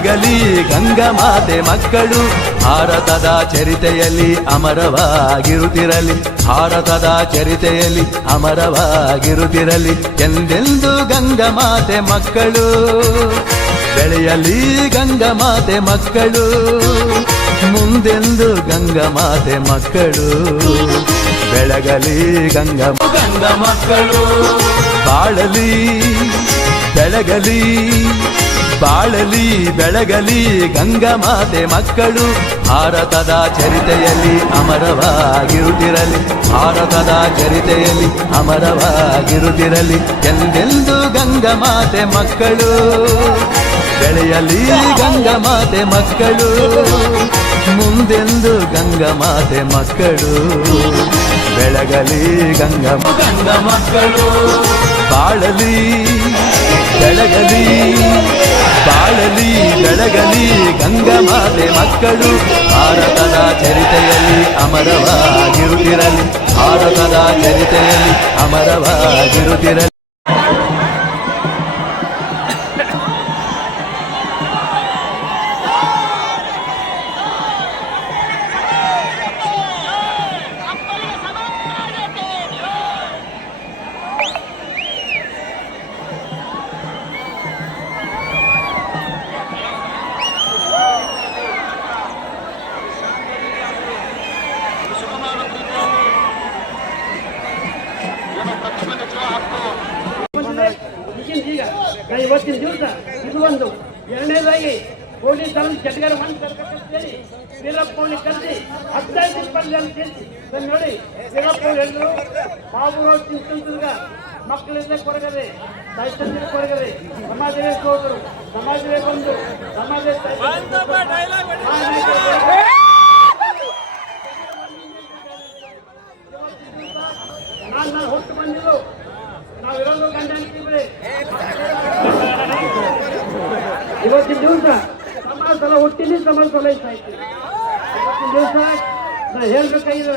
ಬಾಳಲಿ ಗಂಗಾ ಮಾತೆ ಮಕ್ಕಳು, ಭಾರತದ ಚರಿತೆಯಲ್ಲಿ ಅಮರವಾಗಿರುತ್ತಿರಲಿ, ಭಾರತದ ಚರಿತೆಯಲ್ಲಿ ಅಮರವಾಗಿರುತ್ತಿರಲಿ, ಎಂದೆಂದು ಗಂಗಮಾತೆ ಮಕ್ಕಳು? ಬೆಳೆಯಲಿ ಗಂಗಮಾತೆ ಮಕ್ಕಳು, ಮುಂದೆಂದು ಗಂಗಮಾತೆ ಮಕ್ಕಳು? ಬೆಳಗಲಿ ಗಂಗ ಗಂಗ ಮಕ್ಕಳು, ಬಾಳಲಿ, ಬೆಳಗಲಿ ಬಾಳಲಿ, ಬೆಳಗಲಿ ಗಂಗಮಾತೆ ಮಕ್ಕಳು, ಭಾರತದ ಚರಿತೆಯಲ್ಲಿ ಅಮರವಾಗಿರುತ್ತಿರಲಿ. ಭಾರತದ ಚರಿತೆಯಲ್ಲಿ ಅಮರವಾಗಿರುತ್ತಿರಲಿ. ಎಂದೆಂದು ಗಂಗಮಾತೆ ಮಕ್ಕಳು? ಬೆಳೆಯಲಿ ಗಂಗಮಾತೆ ಮಕ್ಕಳು? ಮುಂದೆಂದು ಗಂಗಮಾತೆ ಮಕ್ಕಳು? ಬೆಳಗಲಿ, ಗಂಗ ಗಂಗ ಮಕ್ಕಳು? ಬಾಳಲಿ, ಬೆಳಗಲಿ ಬಾಳಲಿ ಬೆಳಗಲಿ ಗಂಗಮಾತೆ ಮಕ್ಕಳು ಭಾರತದ ಚರಿತೆಯಲ್ಲಿ ಅಮರವಾಗಿರುತ್ತಿರಲಿ. ಭಾರತದ ಚರಿತೆಯಲ್ಲಿ ಅಮರವಾಗಿರುತ್ತಿರಲಿ. ಎರಡನೇದಾಗಿ ಪೊಲೀಸ್ ಅವನು ಚಟಗಾರ ಮಾಡಿ ಕರ್ಕೊಂಡಿ ವೀರಪ್ಪ ಅವನಿಗೆ ಕರೆಸಿ ಹದಿನೈದು ಇಪ್ಪತ್ತು ಜನ ಸೇರಿಸಿ ನಾನು ನೋಡಿ ವೀರಪ್ಪ ಅವ್ರು ಹೇಳಿದ್ರು ಬಾಬುರಾವ್ ಚಿಂತನದುರ್ಗ ಮಕ್ಕಳಿಂದ ಕೊರಗದೆ ತಾಯ್ತಂದಿರ ಕೊರಗದೆ ಸಮಾಜವೇ ಹೋದರು ಸಮಾಜವೇ ಬಂದು ಸಮಾಜ ನಾನು ನಾನು ಹುಟ್ಟು ಬಂದಿದ್ದು ನಾವಿರೋದು ಗಂಡ ಅಂತೀವಿ ಇವತ್ತಿನ ದಿವಸ ಸಮಾಜ ಹುಟ್ಟಿನಿ ಸಮಾಜ ಇಷ್ಟಾಯ್ತು ಇವತ್ತಿನ ದಿವಸ ನಾ ಹೇಳ್ಬೇಕಾಗಿದ್ರ,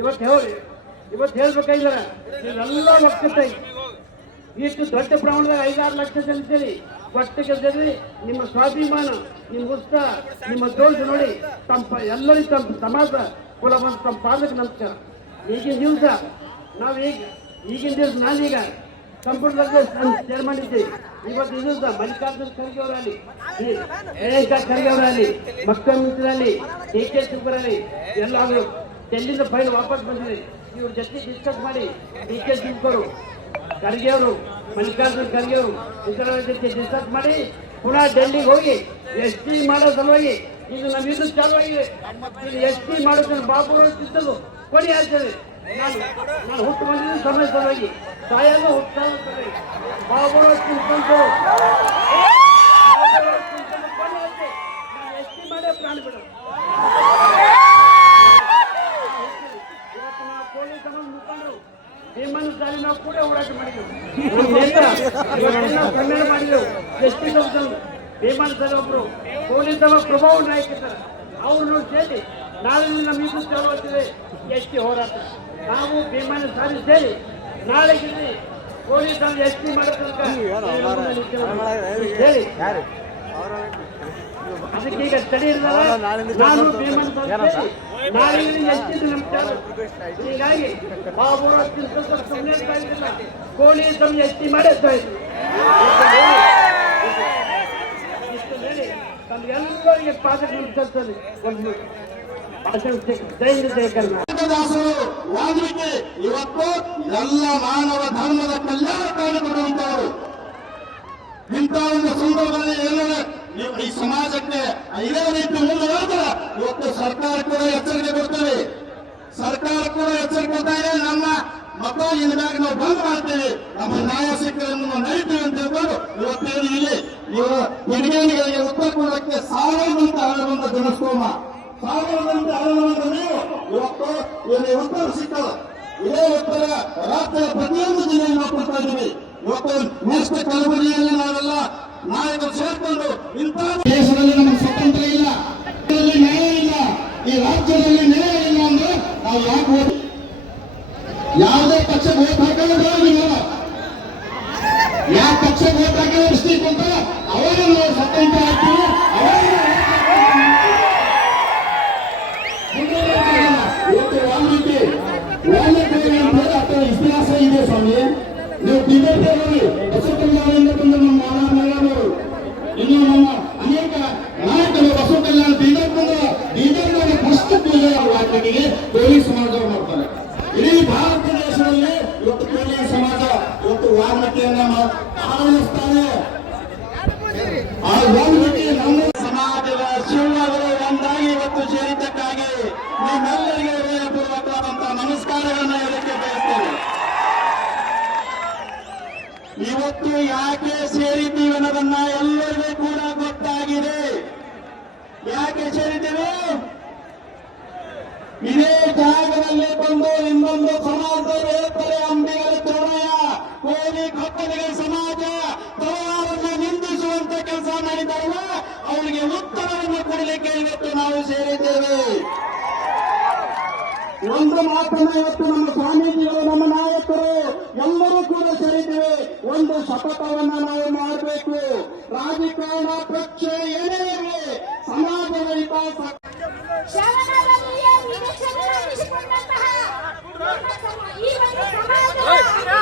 ಇವತ್ತು ಹೇಳಿ, ಇವತ್ತು ಹೇಳ್ಬೇಕಾಗಿದ್ರ ನೀವೆಲ್ಲ ಒಕ್ಕಟ್ಟೈ ಇಷ್ಟು ದೊಡ್ಡ ಪ್ರಮಾಣದಾಗ ಐದಾರು ಲಕ್ಷ ಜನ ಸೇರಿ ಒಟ್ಟಿಗೆ ನಿಮ್ಮ ಸ್ವಾಭಿಮಾನ, ನಿಮ್ಮ ಉತ್ಸಾಹ, ನಿಮ್ಮ ಜೋಳ ನೋಡಿ, ತಮ್ಮ ಎಲ್ಲರಿಗೂ ತಮ್ಮ ಸಮಾಜ ಕುಲ ಬಂದು ತಮ್ಮ ಪಾದಕ್ಕೆ ನಮಸ್ಕಾರ. ಈಗಿನ ದಿವಸ ನಾವೀಗ, ಈಗಿನ ದಿವಸ ನಾನೀಗ ಸಂಪುಟದಲ್ಲಿ ಚೇರ್ಮನ್ ಇದ್ದೀವಿ ಇವತ್ತು ದಿವಸ ಮಲ್ಲಿಕಾರ್ಜುನ ಖರ್ಗೆ ಅವರಲ್ಲಿ ಪ್ರಿಯಾಂಕಾ ಖರ್ಗೆ ಅವರಲ್ಲಿ ಮುಖ್ಯಮಂತ್ರಿಯಲ್ಲಿ ಡಿ ಕೆ ಶಿವರಲ್ಲಿ ಎಲ್ಲಾದರೂ ಡೆಲ್ಲಿಂದ ಫೈಲ್ ವಾಪಸ್ ಬಂದಿದೆ, ಇವ್ರ ಜೊತೆ ಡಿಸ್ಕಸ್ ಮಾಡಿ ಡಿ ಕೆ ಶಿವಕುಮಾರು ಖರ್ಗೆ ಅವರು, ಮಲ್ಲಿಕಾರ್ಜುನ್ ಖರ್ಗೆ ಅವರು ಇತರ ಜೊತೆ ಡಿಸ್ಕಸ್ ಮಾಡಿ ಪುನಃ ಡೆಲ್ಲಿಗೆ ಹೋಗಿ ಎಸ್ ಟಿ ಮಾಡೋ ಸಲುವಾಗಿ, ಇದು ನಮ್ಮ ಇದು ಚಾಲು ಆಗಿದೆ. ಇದು ಎಸ್ ಟಿ ಮಾಡೋದನ್ನು ಬಾಬು ಕೊಡಿ ಆಗ್ತದೆ ನಾನು ನಾನು ಹುಟ್ಟು ಬಂದಿದ್ದು ಸಮಯ ಸಲುವಾಗಿ ಸಾಯಲು ಹುಟ್ಟಿ ಬಾಬು ಅವರು ತಿಳ್ಕೊಂಡು ಎಸ್ ಟಿ ಮಾಡೇ ಪ್ರಾಣ ಬಿಡೋದು. ಪೊಲೀಸ್ ಮುಖಂಡರು. ಹೇಮಂತ್ ಸಾಲಿ ನಾವು ಕೂಡ ಹೋರಾಟ ಮಾಡಿದೆವು. ಎಸ್ ಟಿ ಸಂಸ್ಥೆ ಹೇಮಂತ್ ಸಾಲಿ ಒಬ್ರು, ಪೊಲೀಸ್ ಪ್ರಭಾವ ಪ್ರಭಾವ ನಾಯಕಿದ್ದಾರೆ ಅವ್ರನ್ನು ಸೇರಿ ನಾಳೆ ನಮ್ಮ ಇದು ಚಾಲು ಆಗ್ತಿದೆ ಎಸ್ ಹೋರಾಟ. ನಾವು ಭೀಮನ ಸಾಧಿಸಿದ್ದೇವೆ ನಾಳೆ ಇಲ್ಲಿ ಪೊಲೀಸ್ ಎಸ್ ಟಿ ಮಾಡೋ ತನಕ ಹೇಳಿ. ಅದಕ್ಕೆ ಈಗ ಸ್ಟಡಿ ಇರಲ್ಲ. ನಾನು ಭೀಮನ್ ನಾಳೆ ಎಷ್ಟಿದ್ದು ನಮ್ಮ ಚಾಲು. ಹೀಗಾಗಿ ಬಾಬು ಕೋಳಿ ತಮ್ಮ ಎಷ್ಟಿ ಮಾಡಿರ್ತಾ ಇದ್ರು. ಇಷ್ಟು ಹೇಳಿ. ತಮ್ಗೆಲ್ಲರಿಗೆ ಪಾದಕ್ಕೆ ಒಂದು ವಾಲ್ಮೀಕಿ, ಇವತ್ತು ಎಲ್ಲ ಮಾನವ ಧರ್ಮದ ಕಲ್ಯಾಣಕ್ಕಾಗಿ ಬರುವಂತವರು ಇಂಥ ಒಂದು ಸಂದರ್ಭದಲ್ಲಿ ಏನಾದ್ರೆ, ನೀವು ಈ ಸಮಾಜಕ್ಕೆ ಇದೇ ರೀತಿ ಮುಂದುವರೆದ್ರೆ ಇವತ್ತು ಸರ್ಕಾರ ಕೂಡ ಎಚ್ಚರಿಕೆ ಕೊಡ್ತೇವೆ. ಸರ್ಕಾರ ಕೂಡ ಎಚ್ಚರಿಕೆ ಕೊಡ್ತಾ ಇದೆ. ನಮ್ಮ ಮಕ್ಕಳು ಮ್ಯಾಗ ನಾವು ಬಂದ್ ಮಾಡ್ತೇವೆ. ನಮ್ಮ ನ್ಯಾಯ ಸಿಕ್ಕರೆ ನಮ್ಮ ನಡೀತೀವಿ ಅಂತ ಹೇಳ್ಬೋದು ಇವತ್ತೇನು ಇಲ್ಲಿ ಇವರು ಹುಡುಗಿಯರಿಗೆ ಉತ್ತರ ಕೊಡೋಕ್ಕೆ ಸಾವಿರದಂತ ಹೇಳುವಂತ ಜನಸ್ಕೋಮ ಸಾಗರದಂತ ಅರಣ್ಯ ಇವತ್ತು ಇವರಿಗೆ ಉತ್ತರ ಸಿಕ್ಕದ ಇದೇ ಉತ್ತರ ರಾಷ್ಟ್ರದ ಪ್ರತಿಯೊಂದು ಜಿಲ್ಲೆಯಲ್ಲಿ ನಾವು ಕೊಡ್ತಾ ಇದ್ದೀವಿ. ಇವತ್ತು ನೆಕ್ಸ್ಟ್ ಕಲಬುರಗಿಯಲ್ಲಿ ನಾವೆಲ್ಲ ನಾಯಕರು ಸೇರ್ಕೊಂಡು ಇಂತಹ ದೇಶದಲ್ಲಿ ನಮಗೆ ಸ್ವತಂತ್ರ ಇಲ್ಲ. ನ್ಯಾಯ ಇಲ್ಲ. ಈ ರಾಜ್ಯದಲ್ಲಿ ನ್ಯಾಯ ಇಲ್ಲ ಅಂದ್ರೆ ನಾವು ಯಾಕೆ ಯಾವುದೇ ಪಕ್ಷ ಓಟ್ ಹಾಕೋದು ಯಾವ ಪಕ್ಷ ಓಟ್ ಹಾಕಿ ಅಂತ ಅವಾಗ ನಾವು ಸ್ವತಂತ್ರ ಆಗ್ತೀವಿ. ಅವರು ಎಂಬುದು ಇತಿಹಾಸ ಇದೆ ಸ್ವಾಮಿ. ನೀವು ಬಿಜೆಪಿಯವರಲ್ಲಿ ಬಸವಕಲ್ಯಾಣದಿಂದ ಬಂದ ನಮ್ಮ ಮಾನವರು ಇನ್ನು ನಮ್ಮ ಅನೇಕ ನಾಯಕರು ಬಸವಕಲ್ಯಾಣ ಬೀದರ್ನಿಂದ ಬೀದರ್ನಲ್ಲಿ ಫಸ್ಟ್ ಪೂಜೆ ವಾಲ್ಮೀಕಿಗೆ ಕೋಲಿ ಸಮಾಜವನ್ನು ಮಾಡ್ತಾರೆ. ಇಡೀ ಭಾರತ ದೇಶದಲ್ಲಿ ಇವತ್ತು ಕೋಲಿ ಸಮಾಜ ಇವತ್ತು ವಾಲ್ಮೀಕಿಯನ್ನ ಆನಂದಿಸ್ತಾರೆ ಇವತ್ತು ಯಾಕೆ ಸೇರಿದ್ದೀವಿ ಅನ್ನೋದನ್ನ ಎಲ್ಲರಿಗೂ ಕೂಡ ಗೊತ್ತಾಗಿದೆ? ಯಾಕೆ ಸೇರಿದ್ದೀವಿ ಇದೇ ಜಾಗದಲ್ಲಿ ಬಂದು ಇನ್ನೊಂದು ಸಮಾಜದವರು ಹೇಳ್ತಾರೆ ಅಂಬಿಗರ ಚೌಡಯ್ಯ ಕೋಲಿ ಕೊಪ್ಪಲಿಗರ ಸಮಾಜ ತವರನ್ನ ನಿಂದಿಸುವಂತ ಕೆಲಸ ಮಾಡಿದಾರಲ್ಲ ಅವರಿಗೆ ಉತ್ತರವನ್ನು ಕೊಡಲಿಕ್ಕೆ ಇವತ್ತು ನಾವು ಸೇರಿದ್ದೇವೆ. ಒಂದು ಮಾತನ್ನ ಇವತ್ತು ನಮ್ಮ ಸ್ವಾಮೀಜಿಗಳು, ನಮ್ಮ ನಾಯಕರು ಎಲ್ಲರೂ ಕೂಡ ಸೇರಿದ್ದೇವೆ. ಒಂದು ಶಪಥವನ್ನ ನಾವು ಮಾಡಬೇಕು. ರಾಜಕಾರಣ ಪಕ್ಷ ಏನೇ ಇರಲಿ ಸಮಾಜದ ವಿಕಾಸ ಶ್ರವಣದಲ್ಲಿಯೇ ನಿರೀಕ್ಷೆಗಳನ್ನಿಸಿಕೊಂಡಂತಹ ನಮ್ಮ ಸಮ- ಈ ಒಂದು ಸಮಾಜದ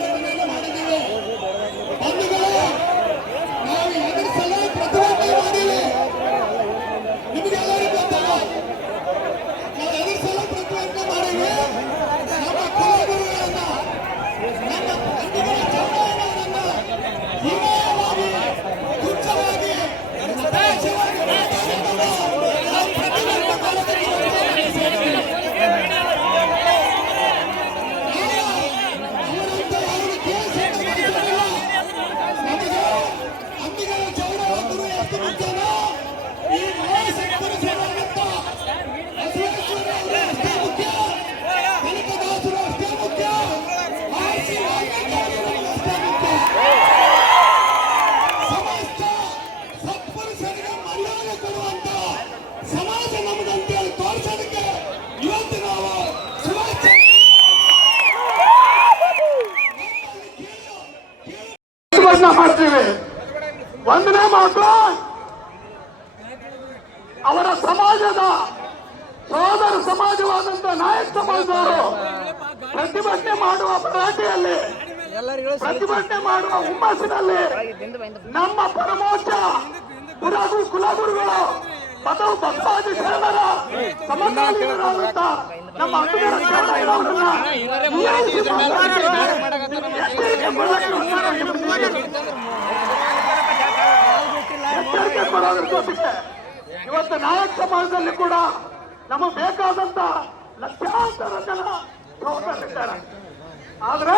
ಕುಲಗುರುಗಳು ಪದವು ಬಸವಾದಿ ಶರಣರ ಸಮಕಾಲೀನರಾದಂತ ನಮ್ಮ ಎಚ್ಚರಿಕೆ ಕೊಡೋದ್ರ ಇವತ್ತು ನಾಯಕ ಸಮಾಜದಲ್ಲಿ ಕೂಡ ನಮಗೆ ಬೇಕಾದಂತ ಲಕ್ಷಾಂತರ ಜನ ಸಹೋದರರಿದ್ದಾರೆ. ಆದ್ರೆ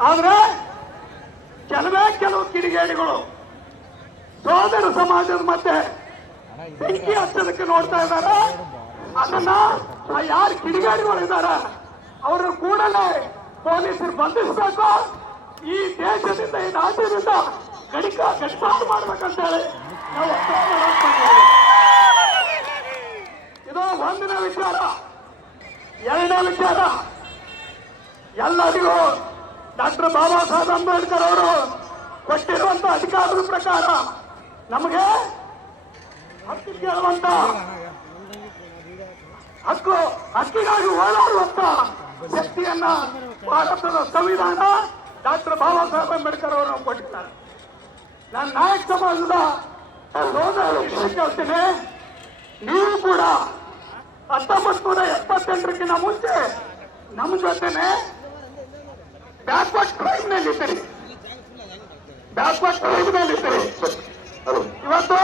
ಆದ್ರೆ, ಕೆಲವೇ ಕೆಲವು ಕಿಡಿಗೇಡಿಗಳು ಸೋದರ ಸಮಾಜದ ಮಧ್ಯೆ ಬೆಂಕಿ ಹಚ್ಚೋದಕ್ಕೆ ನೋಡ್ತಾ ಇದ್ದಾರೆ. ಅದನ್ನ ಯಾರು ಕಿಡಿಗೇಡಿಗಳು ಇದ್ದಾರೆ, ಅವರು ಕೂಡಲೇ ಪೊಲೀಸರು ಬಂಧಿಸಬೇಕು. ಈ ದೇಶದಿಂದ, ಈ ರಾಜ್ಯದಿಂದ ಗಡಿಕ ಗಡಿಪಾರು ಮಾಡ್ಬೇಕಂತ ಹೇಳಿ ನಾವು. ಇದು ಒಂದನೇ ವಿಚಾರ, ಎರಡನೇ ವಿಚಾರ. ಎಲ್ಲರಿಗೂ ಡಾಕ್ಟರ್ ಬಾಬಾ ಸಾಹೇಬ್ ಅಂಬೇಡ್ಕರ್ ಅವರು ಕೊಟ್ಟಿರುವಂತ ಅಧಿಕಾರದ ಪ್ರಕಾರ ನಮಗೆ ಹಕ್ಕು ಹಕ್ಕು, ಹಕ್ಕಿಗಾಗಿ ಹೋರಾಡುವಂತ ಶಕ್ತಿಯನ್ನ ಭಾರತದ ಸಂವಿಧಾನ ಡಾಕ್ಟರ್ ಬಾಬಾ ಸಾಹೇಬ್ ಅಂಬೇಡ್ಕರ್ ಅವರು ಕೊಟ್ಟಿದ್ದಾರೆ ನಾನು ನಾಯಕ ಸಮಾಜದ ಕೇಳ್ತೀನಿ. ನೀವು ಕೂಡ ಹತ್ತೊಂಬತ್ತು ನೂರ ಎಪ್ಪತ್ತೆಂಟರಕ್ಕಿಂತ ಮುಂಚೆ ನಮ್ಮ ಜೊತೆನೆ ಬ್ಯಾಕ್ವರ್ಡ್ ಕ್ರೈಮ್ನಲ್ಲಿ ಇದ್ದೀರಿ ಬ್ಯಾಕ್ವರ್ಡ್ ಕ್ರೈಮ್ನಲ್ಲಿ ಇದ್ದೀರಿ ಇವತ್ತು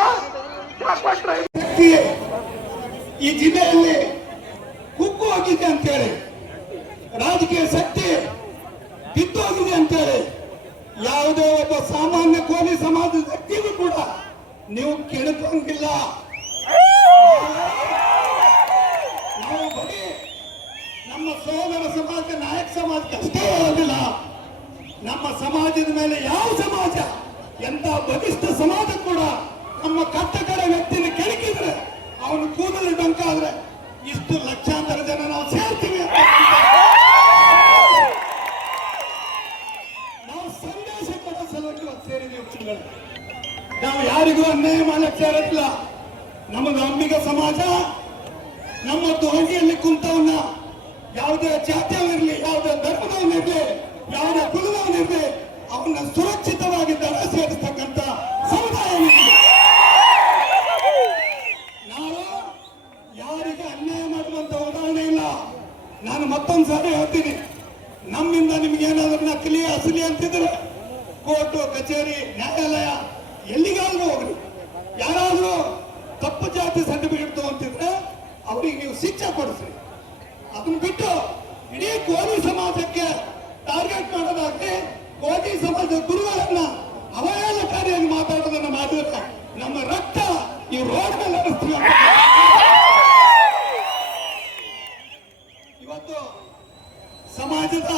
ಈ ಜಿಲ್ಲೆಯಲ್ಲಿ ಕುಕ್ಕು ಹೋಗಿದೆ ಅಂತೇಳಿ ರಾಜಕೀಯ ಶಕ್ತಿ ಕಿತ್ತೋಗಿದೆ ಅಂತೇಳಿ ಯಾವುದೇ ಒಬ್ಬ ಸಾಮಾನ್ಯ ಕೋಲಿ ಸಮಾಜದ ವ್ಯಕ್ತಿಗೂ ಕೂಡ ನೀವು ಕೆಣಕಂಗಿಲ್ಲ. ನಾವು ಬರೀ ನಮ್ಮ ಸೋದರ ಸಮಾಜ ನಾಯಕ ಸಮಾಜ ಅಷ್ಟೇ ಹೇಳೋದಿಲ್ಲ ನಮ್ಮ ಸಮಾಜದ ಮೇಲೆ ಯಾವ ಸಮಾಜ ಎಂತ ಬಲಿಷ್ಠ ಸಮಾಜ ಕೂಡ ವ್ಯಕ್ತಿಯಲ್ಲಿ ಕಟ್ಟಕಡ ವ್ಯಕ್ತಿನ ಕೆಣಕಿದ್ರೆ ಅವನು ಕೂದಲು ಡೊಂಕಾದ್ರೆ ಅಸಲಿ ಅಂತಿದ್ರೆ. ಕೋರ್ಟು, ಕಚೇರಿ, ನ್ಯಾಯಾಲಯ, ಎಲ್ಲಿಗಾದ್ರೂ ಹೋಗ್ರಿ. ಯಾರಾದ್ರೂ ತಪ್ಪು ಜಾತಿ ಸರ್ಟಿಫಿಕೇಟ್ ತಗೊಂತಿದ್ರೆ ಅವ್ರಿಗೆ ನೀವು ಶಿಕ್ಷೆ ಕೊಡಿಸ್ರಿ. ಅದನ್ನ ಬಿಟ್ಟು ಇಡೀ ಕೋಲಿ ಸಮಾಜಕ್ಕೆ ಟಾರ್ಗೆಟ್ ಮಾಡೋದಾಗ್ಲಿ ಕೋಟಿ ಸಮಾಜದ ಗುರುಗಳನ್ನ ಅವಹೇಳನಕಾರಿಯಾಗಿ ಮಾತಾಡೋದನ್ನ ಮಾಡಿದ್ರೆ ನಮ್ಮ ರಕ್ತ ಈ ರೋಡ್ ಮೇಲೆ ಇವತ್ತು ಸಮಾಜದ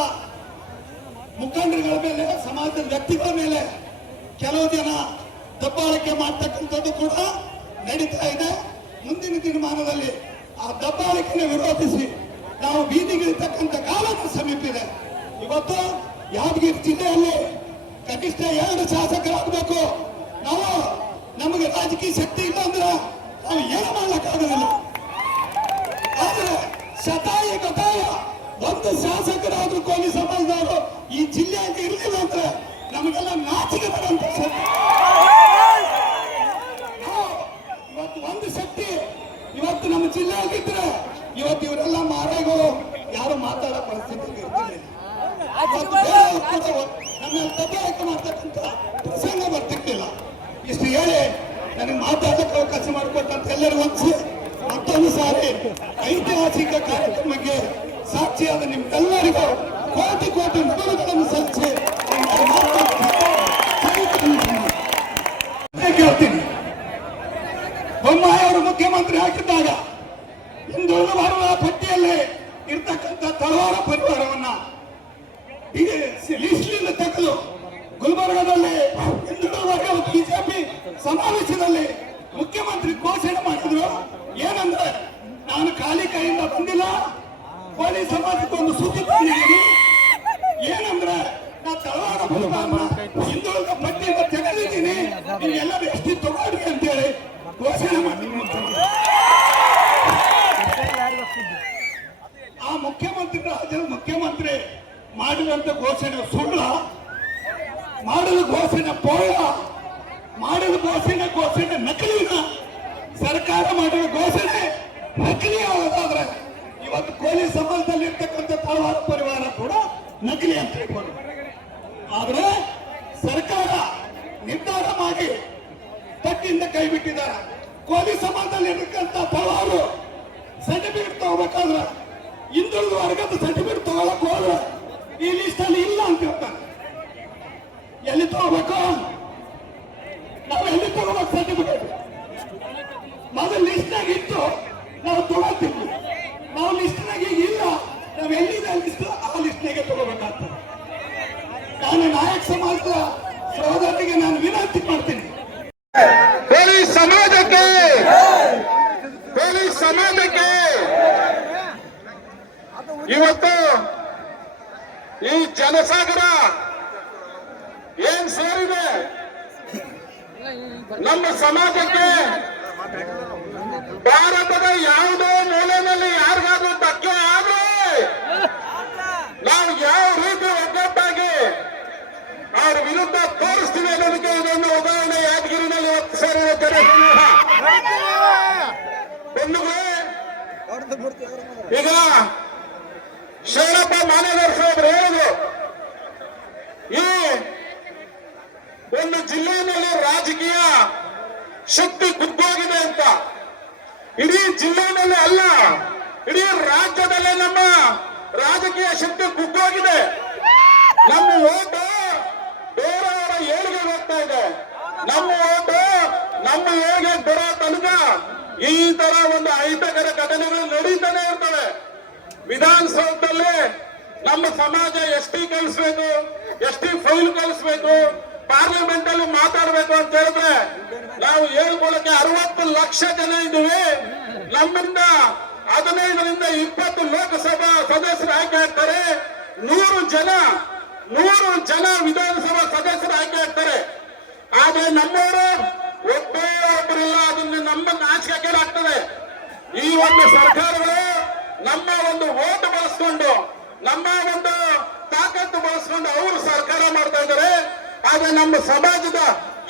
ಮುಖಂಡರುಗಳ ಮೇಲೆ, ಸಮಾಜದ ವ್ಯಕ್ತಿಗಳ ಮೇಲೆ ಕೆಲವು ಜನ ದಬ್ಬಾಳಿಕೆ ಮಾಡ್ತಕ್ಕಂಥದ್ದು ಕೂಡ ನಡೀತಾ ಇದೆ. ಮುಂದಿನ ದಿನಮಾನದಲ್ಲಿ ಆ ದಬ್ಬಾಳಿಕೆನ ವಿರೋಧಿಸಿ ನಾವು ಬೀದಿಗಿಳಿತಕ್ಕಂಥ ಕಾಲದ ಸಮೀಪಿದೆ. ಇವತ್ತು ಯಾದಗಿರಿ ಜಿಲ್ಲೆಯಲ್ಲಿ ಕನಿಷ್ಠ ಎರಡು ಶಾಸಕರಾಗಬೇಕು. ನಾವು ನಮಗೆ ರಾಜಕೀಯ ಶಕ್ತಿ ಇಲ್ಲ ಅಂದ್ರೆ ನಾವು ಏನು ಮಾಡ್ಲಿಕ್ಕಾಗೋದಿಲ್ಲ ಆದ್ರೆ ಶತಾಯ ಗತಾಯ ಒಂದು ಶಾಸಕರಾದ್ರೂ ಕೋಲಿ ಸಮಾಜದವರು ಈ ಜಿಲ್ಲೆಯಲ್ಲಿ ಇರಲಿಲ್ಲ ಅಂದ್ರೆ ನಮಗೆಲ್ಲ ನಾಚಿಕೆ ಬರುವಂತ ಇವತ್ತು ಒಂದು ಶಕ್ತಿ ಇವತ್ತು ನಮ್ಮ ಜಿಲ್ಲೆಯಾಗಿದ್ರೆ ಇವತ್ತು ಇವರೆಲ್ಲ ಮಾರಾಯಗಳು ಯಾರು ಮಾತಾಡೋ ಪರಿಸ್ಥಿತಿ ಇರ್ತಿರ್ಲಿಲ್ಲ ದಬ್ಬಾಳಿಕೆ ಮಾಡ್ತಕ್ಕಂಥ ಪ್ರಸಂಗ ಬರ್ತಿರ್ಲಿಲ್ಲ. ಇಷ್ಟು ಹೇಳಿ ನನಗೆ ಮಾತಾಡಕ್ಕೆ ಅವಕಾಶ ಮಾಡಿಕೊಟ್ಟಂತ ಎಲ್ಲರಿಗೂ ಒಂದ್ಸಿ ಮತ್ತೊಂದು ಸಾರಿ ಐತಿಹಾಸಿಕ ಕಾರ್ಯಕ್ರಮಕ್ಕೆ ಸಾಕ್ಷಿಯಾದ ನಿಮ್ಗೆಲ್ಲರಿಗೂ ಕೋಟಿ ಕೋಟಿ ಮೊದಲುಗಳನ್ನು ಅದೇ ಕೇಳ್ತೀನಿ. ಬೊಮ್ಮಾಯಿ ಅವರು ಮುಖ್ಯಮಂತ್ರಿ ಹಾಕಿದ್ದಾಗ ಹಿಂದುಳಿದ ವರ್ಗದ ಪಟ್ಟಿಯಲ್ಲಿ ಇರ್ತಕ್ಕಂಥ ತಳವಾರ ಪರಿವಾರವನ್ನ ಲಿಸ್ಟ್ನಿಂದ ತೆಗೆದು ಗುಲ್ಬರ್ಗದಲ್ಲಿ ಹಿಂದುಳಿದ ವರ್ಗ ಬಿಜೆಪಿ ಸಮಾವೇಶದಲ್ಲಿ ಮುಖ್ಯಮಂತ್ರಿ ಘೋಷಣೆ ಮಾಡಿದ್ರು ಏನಂದ್ರೆ ನಾನು ಖಾಲಿ ಕೈಯಿಂದ ಬಂದಿಲ್ಲ ಕೋಳಿ ಸಮಾಜಕ್ಕೆ ಒಂದು ಸುದ್ದಿ ತಂದಿದ್ದೀನಿ ಏನಂದ್ರೆ ಅನುದಾನ ಪಟ್ಟಿ ಅಂತ ತೆಗೆದಿದ್ದೀನಿ ಎಷ್ಟು ಘೋಷಣೆ ಮಾಡಿದ್ರು ಆ ಮುಖ್ಯಮಂತ್ರಿ ರಾಜ್ಯದ ಮುಖ್ಯಮಂತ್ರಿ ಮಾಡಿದಂತ ಘೋಷಣೆ ಸುಳ್ಳ ಮಾಡಿದ ಘೋಷಣೆ ಪೋಳ ಮಾಡಿದ ಘೋಷಣೆ ಘೋಷಣೆ ನಕಲಿನ ಸರ್ಕಾರ ಮಾಡಿದ ಘೋಷಣೆ ನಕಲಿ ಯಾವುದಾದ್ರೆ ಇವತ್ತು ಕೋಲಿ ಸಮಾಜದಲ್ಲಿ ಇರ್ತಕ್ಕಂಥ ತಳವಾರ ಪರಿವಾರ ಕೂಡ ನಕಲಿ ಅಂತ ಹೇಳ್ಬೋದು. ಆದ್ರೆ ಸರ್ಕಾರ ನಿರ್ಧಾರ ಮಾಡಿ ತಟ್ಟಿಂದ ಕೈ ಬಿಟ್ಟಿದ್ದಾರೆ. ಕೋಲಿ ಸಮಾಜದಲ್ಲಿ ಇರತಕ್ಕಂತ ಪಲವಾರು ಸರ್ಟಿಫಿಕೇಟ್ ತಗೋಬೇಕಾದ್ರೆ ಹಿಂದುಳಿದ ವರ್ಗದ ಸರ್ಟಿಫಿಕೇಟ್ ತಗೊಳಕ್ ಹೋದ್ರೆ ಈ ಲಿಸ್ಟ್ ಅಲ್ಲಿ ಇಲ್ಲ ಅಂತ ಹೇಳ್ತಾರೆ. ಎಲ್ಲಿ ತಗೋಬೇಕು? ನಾವು ಎಲ್ಲಿ ತಗೋಬೇಕು ಸರ್ಟಿಫಿಕೇಟ್ ಮೊದಲು ಲಿಸ್ಟ್ನಾಗ ಇತ್ತು ನಾವು ತಗೋತೀವಿ. ನಾವು ಲಿಸ್ಟ್ನಾಗ ಈಗ ಇಲ್ಲ. ನಾವು ಎಲ್ಲಿದೆ ಲಿಸ್ಟ್ ಆ ಲಿಸ್ಟ್ನಾಗೆ ತಗೋಬೇಕಾಗ್ತದೆ. ನಾನು ನಾಯಕ ಸಮಾಜದ ಸಹೋದರರಿಗೆ ನಾನು ವಿನಂತಿ ಮಾಡ್ತೀನಿ. ಪೊಲೀಸ್ ಸಮಾಜಕ್ಕೆ ಪೊಲೀಸ್ ಸಮಾಜಕ್ಕೆ ಇವತ್ತು ಈ ಜನಸಾಗರ ಏನ್ ಸೇರಿದೆ? ನಮ್ಮ ಸಮಾಜಕ್ಕೆ ಭಾರತದ ಯಾವುದೋ ಮೂಲೆಯಲ್ಲಿ ಯಾರಿಗಾದ್ರೂ ಧಕ್ಕೆ ಆದ್ರೆ ನಾವು ಯಾವ ರೀತಿ ಒಗ್ಗಟ್ಟಾಗಿ ಅವ್ರ ವಿರುದ್ಧ ತೋರಿಸ್ತೀವಿ ಅನ್ನೋದಕ್ಕೆ ಇದೊಂದು ಉದಾಹರಣೆ ಯಾದಗಿರಿನಲ್ಲಿ ಇವತ್ತು ಸೇರಿದ ಜನಸಮೂಹ ಬಂಧುಗಳೇ ಈಗ ಶರಣಪ್ಪ ಮಾನವರ್ ಸಾಹೇಬ್ರು ಹೇಳಿದ್ರು, ಈ ಒಂದು ಜಿಲ್ಲೆಯಲ್ಲಿ ರಾಜಕೀಯ ಶಕ್ತಿ ಕುಗ್ಗೋಗಿದೆ ಅಂತ. ಇಡೀ ಜಿಲ್ಲೆಯಲ್ಲಿ ಅಲ್ಲ, ಇಡೀ ರಾಜ್ಯದಲ್ಲೇ ನಮ್ಮ ರಾಜಕೀಯ ಶಕ್ತಿ ಕುಗ್ಗೋಗಿದೆ ನಮ್ಮ ಓಟು ಬೇರೆಯವರ ಏಳಿಗೆ ಹೋಗ್ತಾ ಇದೆ. ನಮ್ಮ ಓಟು ನಮ್ಮ ಹೇಗೆ ಬರೋ ತನಕ ಈ ತರ ಒಂದು ಅಹಿತಕರ ಘಟನೆಗಳು ನಡೀತಾನೆ ಇರ್ತವೆ. ವಿಧಾನಸೌಧದಲ್ಲಿ ನಮ್ಮ ಸಮಾಜ ಎಷ್ಟಿ ಕಲಿಸ್ಬೇಕು ಎಸ್ ಟಿ ಫೈಲ್ ಕಲಿಸ್ಬೇಕು ಪಾರ್ಲಿಮೆಂಟ್ ಅಲ್ಲಿ ಮಾತಾಡ್ಬೇಕು ಅಂತ ಹೇಳಿದ್ರೆ ನಾವು ಹೇಳ್ಕೊಳಕ್ಕೆ ಅರವತ್ತು ಲಕ್ಷ ಜನ ಇದ್ದೀವಿ. ನಮ್ಮಿಂದ ಹದಿನೈದರಿಂದ ಇಪ್ಪತ್ತು ಲೋಕಸಭಾ ಸದಸ್ಯರು ಆಯ್ಕೆ ಆಗ್ತಾರೆ. ನೂರು ಜನ ನೂರು ಜನ ವಿಧಾನಸಭಾ ಸದಸ್ಯರು ಆಯ್ಕೆ ಆಗ್ತಾರೆ. ಆದ್ರೆ ನಮ್ಮವರು ಒಬ್ಬೇ ಒಬ್ಬರಿಲ್ಲ, ಅದನ್ನ ನಮ್ಮ ನಾಚಿಕೆ ಆಗ್ತದೆ ಈ ಒಂದು ಸರ್ಕಾರಗಳು ನಮ್ಮ ಒಂದು ಓಟ್ ಬಳಸ್ಕೊಂಡು, ನಮ್ಮ ಒಂದು ತಾಕತ್ತು ಬಳಸ್ಕೊಂಡು ಅವರು ಸರ್ಕಾರ ಮಾಡ್ತಾ ಇದ್ದಾರೆ. ಆದ್ರೆ ನಮ್ಮ ಸಮಾಜದ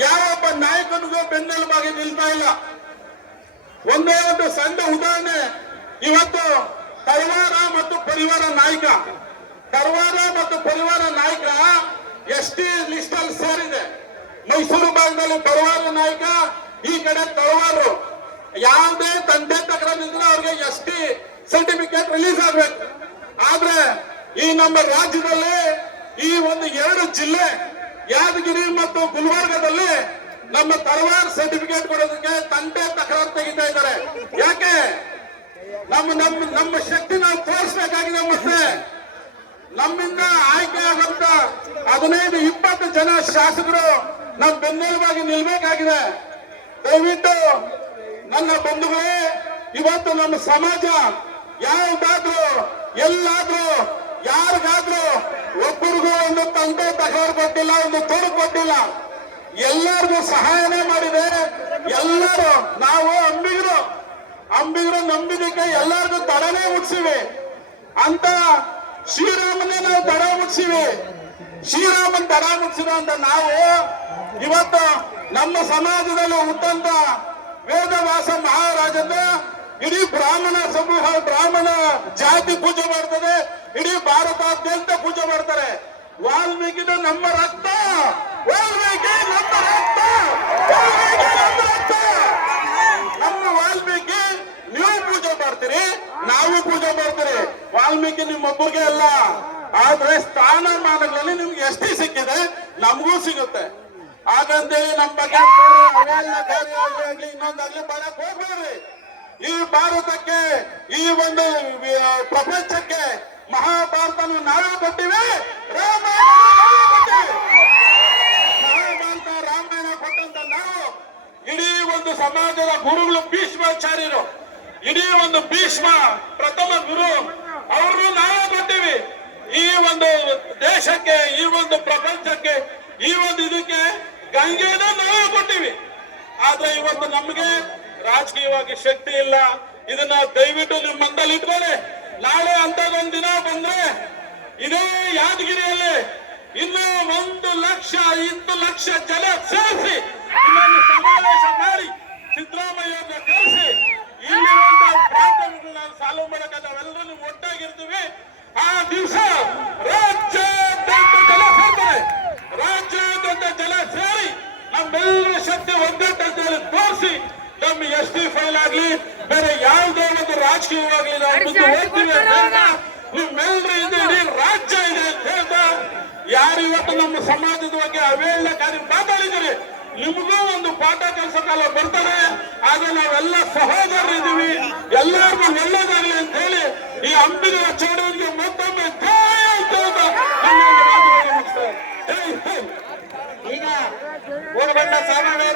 ಯಾವೊಬ್ಬ ನಾಯಕನಿಗೂ ಬೆನ್ನೆಲುಬಾಗಿ ನಿಲ್ತಾ ಇಲ್ಲ. ಒಂದೇ ಒಂದು ಸಣ್ಣ ಉದಾಹರಣೆ, ಇವತ್ತು ಕರ್ವಾರ ಮತ್ತು ಪರಿವಾರ ನಾಯಕ. ಕರ್ವಾರ ಮತ್ತು ಪರಿವಾರ ನಾಯಕ ಎಸ್ ಟಿ ಲಿಸ್ಟ್ ಅಲ್ಲಿ ಸೇರಿದೆ. ಮೈಸೂರು ಭಾಗದಲ್ಲಿ ತಳವಾರು ನಾಯಕ, ಈ ಕಡೆ ತಳವಾರು ಯಾವುದೇ ತಂದೆ ತಕರಾರಿದ್ರೆ ಅವ್ರಿಗೆ ಎಸ್ ಟಿ ಸರ್ಟಿಫಿಕೇಟ್ ರಿಲೀಸ್ ಆಗ್ಬೇಕು. ಆದ್ರೆ ಈ ನಮ್ಮ ರಾಜ್ಯದಲ್ಲಿ ಈ ಒಂದು ಎರಡು ಜಿಲ್ಲೆ, ಯಾದಗಿರಿ ಮತ್ತು ಗುಲ್ಬರ್ಗದಲ್ಲಿ ನಮ್ಮ ತರವಾರ್ ಸರ್ಟಿಫಿಕೇಟ್ ಕೊಡೋದಕ್ಕೆ ತಂದೆ ತಕರಾರು ತೆಗಿತಾ ಇದ್ದಾರೆ. ಯಾಕೆ? ನಮ್ಮ ನಮ್ಮ ನಮ್ಮ ಶಕ್ತಿ ನಾವು ತೋರಿಸಬೇಕಾಗಿದೆ ಮತ್ತೆ. ನಮ್ಮಿಂದ ಆಯ್ಕೆ ಆಗಂತ ಹದಿನೈದು, ಇಪ್ಪತ್ತು ಜನ ಶಾಸಕರು ನಮ್ಮ ಬೆನ್ನೆಲುಬಾಗಿ ನಿಲ್ಬೇಕಾಗಿದೆ. ದಯವಿಟ್ಟು ನನ್ನ ಬಂಧುಗಳೇ, ಇವತ್ತು ನಮ್ಮ ಸಮಾಜ ಯಾವ್ದಾದ್ರು, ಎಲ್ಲಾದ್ರೂ, ಯಾರಿಗಾದ್ರೂ ಒಬ್ಬರಿಗೂ ಒಂದು ತಂದೆ ತಕರಾರು ಕೊಟ್ಟಿಲ್ಲ, ಒಂದು ತೊಡು ಕೊಟ್ಟಿಲ್ಲ. ಎಲ್ಲರಿಗೂ ಸಹಾಯನೇ ಮಾಡಿದೆ. ಎಲ್ಲರೂ ನಾವು ಅಂಬಿಗರು. ಅಂಬಿಗರು ನಂಬಿದಕ್ಕೆ ಎಲ್ಲರಿಗೂ ತಡನೇ ಮುಟ್ಸಿವಿ. ಅಂತ ಶ್ರೀರಾಮನೇ ನಾವು ತಡ ಮುಟ್ಸಿವಿ. ಶ್ರೀರಾಮನ್ ಅಂತ ನಾವು ಇವತ್ತು ನಮ್ಮ ಸಮಾಜದಲ್ಲಿ ಹುಟ್ಟಂತ ವೇದವಾಸ ಮಹಾರಾಜನ ಇಡೀ ಬ್ರಾಹ್ಮಣ ಸಮೂಹ, ಬ್ರಾಹ್ಮಣ ಜಾತಿ ಪೂಜೆ ಮಾಡ್ತದೆ ಇಡೀ ಭಾರತಾದ್ಯಂತ ಪೂಜೆ ಮಾಡ್ತಾರೆ. ವಾಲ್ಮೀಕಿ ನಮ್ಮ ರಕ್ತ, ವಾಲ್ಮೀಕಿ ನಮ್ಮ ರಕ್ತ, ವಾಲ್ಮೀಕಿ ನಮ್ಮ ರಕ್ತ. ನಮ್ಮ ವಾಲ್ಮೀಕಿ, ನೀವು ಪೂಜೆ ಮಾಡ್ತೀರಿ, ನಾವು ಪೂಜೆ ಮಾಡ್ತೀರಿ. ವಾಲ್ಮೀಕಿ ನಿಮ್ಮ ನಿಮ್ಮೊಬ್ಬರಿಗೆ ಅಲ್ಲ. ಆದ್ರೆ ಸ್ಥಾನಮಾನಗಳಲ್ಲಿ ನಿಮ್ಗೆ ಎಷ್ಟೇ ಸಿಕ್ಕಿದೆ ನಮಗೂ ಸಿಗುತ್ತೆ. ಹಾಗಂತೇಳಿ ನಮ್ಮ ಬಗ್ಗೆ ಇನ್ನೊಂದಾಗ್ಲಿ ಬರಕ್ ಹೋಗ್ಬೇಡ್ರಿ ಈ ಭಾರತಕ್ಕೆ, ಈ ಒಂದು ಪ್ರಪಂಚಕ್ಕೆ ಮಹಾಭಾರತ ನಾವೇ ಕೊಟ್ಟಿವಿ. ಮಹಾಭಾರತ, ರಾಮಾಯಣ ಕೊಟ್ಟಂತ ನಾವು ಇಡೀ ಒಂದು ಸಮಾಜದ ಗುರುಗಳು ಭೀಷ್ಮಾಚಾರ್ಯರು, ಇಡೀ ಒಂದು ಭೀಷ್ಮ ಪ್ರಥಮ ಗುರು ಅವರು ನಾವೇ ಈ ಒಂದು ದೇಶಕ್ಕೆ, ಈ ಒಂದು ಪ್ರಪಂಚಕ್ಕೆ, ಈ ಒಂದು ಇದಕ್ಕೆ ಗಂಗೆನ ನಾವು ಕೊಟ್ಟಿವಿ. ಆದ್ರೆ ಇವತ್ತು ನಮ್ಗೆ ರಾಜಕೀಯವಾಗಿ ಶಕ್ತಿ ಇಲ್ಲ. ಇದನ್ನ ದಯವಿಟ್ಟು ನಿಮ್ಮ ಮಂದಲ್ಲಿ ಇಟ್ಕೊಳ್ಳಿ. ನಾಳೆ ಅಂತದೊಂದ್ ದಿನ ಬಂದ್ರೆ ಇದೇ ಯಾದಗಿರಿಯಲ್ಲಿ ಇನ್ನು ಒಂದು ಲಕ್ಷ ಇತ್ತು ಲಕ್ಷ ಜನ ಸೇರಿಸಿ ಇನ್ನೊಂದು ಸಮಾವೇಶ ಮಾಡಿ ಸಿದ್ದರಾಮಯ್ಯ ಕರೆಸಿ ಇಲ್ಲಿರುವಂತ ಪ್ರಾಂತಗಳನ್ನ ಸಾಲ್ವ್ ಮಾಡಕ್ಕೆ ನಾವೆಲ್ಲರೂ ದಿವಸ ರಾಜ್ಯಾದ್ಯಂತ ಜಲ ಸೇರ್ತಾರೆ ರಾಜ್ಯಾದ್ಯಂತ ಜಲ ಸೇರಿ ನಮ್ಮೆಲ್ಲರ ಶಕ್ತಿ ಒಗ್ಗಟ್ಟು ಅಂತ ಹೇಳಿ ತೋರಿಸಿ ನಮ್ಮ ಎಸ್ ಟಿ ಫೈಲ್ ಆಗ್ಲಿ ಬೇರೆ ಯಾವುದೇ ಒಂದು ರಾಜಕೀಯವಾಗ್ಲಿ ನಾವು ಮುಂದೆ ಹೋಗ್ತೀವಿ ಅಂತ ನಿಮ್ಮೆಲ್ಲರೂ ಇದು ಇಡೀ ರಾಜ್ಯ ಇದೆ ಅಂತ ಹೇಳ್ತಾ ಯಾರು ಇವತ್ತು ನಮ್ಮ ಸಮಾಜದ ಬಗ್ಗೆ ಅವೇಳನಕಾರಿ ಮಾತಾಡಿದಿರಿ ನಿಮಗೂ ಒಂದು ಪಾಠ ಕೆಲಸ ಕಾಲ ಬರ್ತದೆ ಆಗ ನಾವೆಲ್ಲ ಸಹೋದರರಿದ್ದೀವಿ. ಎಲ್ಲರಿಗೂ ಒಳ್ಳೇದಾಗಲಿ ಅಂತ ಹೇಳಿ ಈ ಅಂಬಿನ ಚೌಡರಿಗೆ ಮತ್ತೊಮ್ಮೆ ಈಗ ಊರುಗಂಡ ಸಾಮಾನ್ಯ